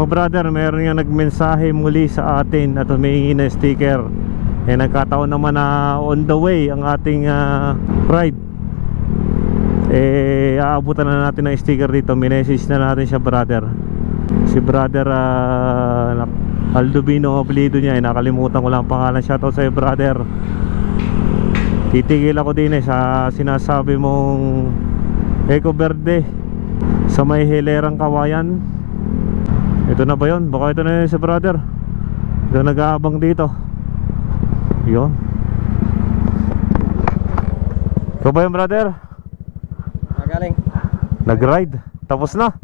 Mga brother, meron nga nagmensahe muli sa atin at humihingi na sticker. Nagkataon naman na on the way ang ating ride. Aabutan na natin ng sticker dito. Minessage na natin siya, brother. Si brother Aldovino ang apelido niya. Nakalimutan ko lang ang pangalan. Shoutout sa'yo, brother. Titigil ako din sa sinasabi mong Eco Verde sa may hilerang kawayan. Ito na ba yun? Baka ito na yun si brother. Ito nag-aabang dito. Yun. Ito ba yun, brother? Magaling. Nag-ride. Tapos na.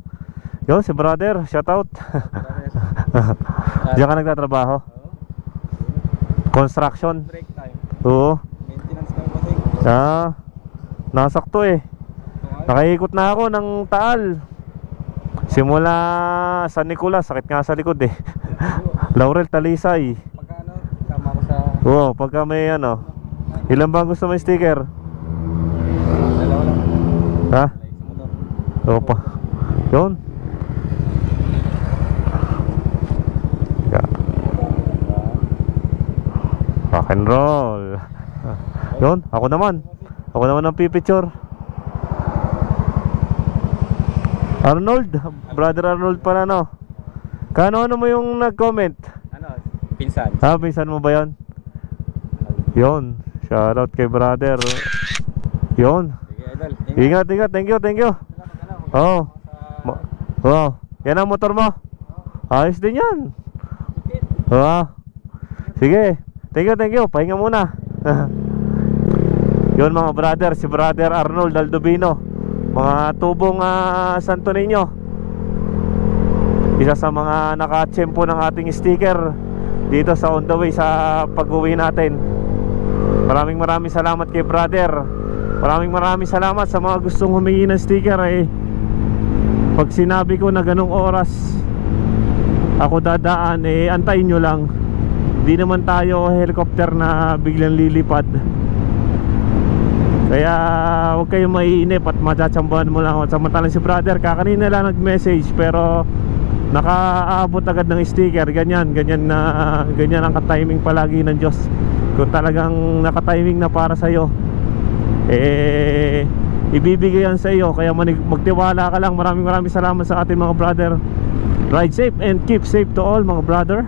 Yun si brother. Shoutout. Diyan ka nagtatrabaho? Construction? Break time. Oo. Maintenance lang kasi. Nasakto eh. Nakaikot na ako ng Taal. Simula San Nicolas, sakit nga sa likod eh. Laurel, Talisay. Pagka kama ko sa... Oo, pagka may ilan ba gusto may sticker? Dalawa lang. Ha? Like sa motor. Oo pa. Yun. Rock and roll. Yun, ako naman ang pipicture. Arnold, brother Arnold pala, no? Ano mo yung nag-comment? Pinsan. Pinsan mo ba yun? Yun, shoutout kay brother. Yun. Sige, idol. Ingat, thank you. Oo. Oo. Yan ang motor mo? Ayos din yan. Oo. Sige, thank you. Pahinga muna. Yun mga brother, si brother Arnold Aldovino, mga tubong Santo Niño. Isa sa mga nakatsempo ng ating sticker dito sa on the way sa pag-uwi natin. Maraming salamat kay brother. Maraming salamat sa mga gustong humingi ng sticker pag sinabi ko na ganong oras ako dadaan, antayin nyo lang. Di naman tayo helicopter na biglang lilipad. Kaya huwag kayong maiinip at matsatsambahan mo lang. Samantalang si brother kakanina lang nag-message pero nakaabot agad ng sticker. Ganyan ang ka-timing palagi ng Diyos. Kung talagang naka-timing na para sa'yo, ibibigay yan sa iyo. Kaya magtiwala ka lang. Maraming salamat sa ating mga brother. Ride safe and keep safe to all mga brother.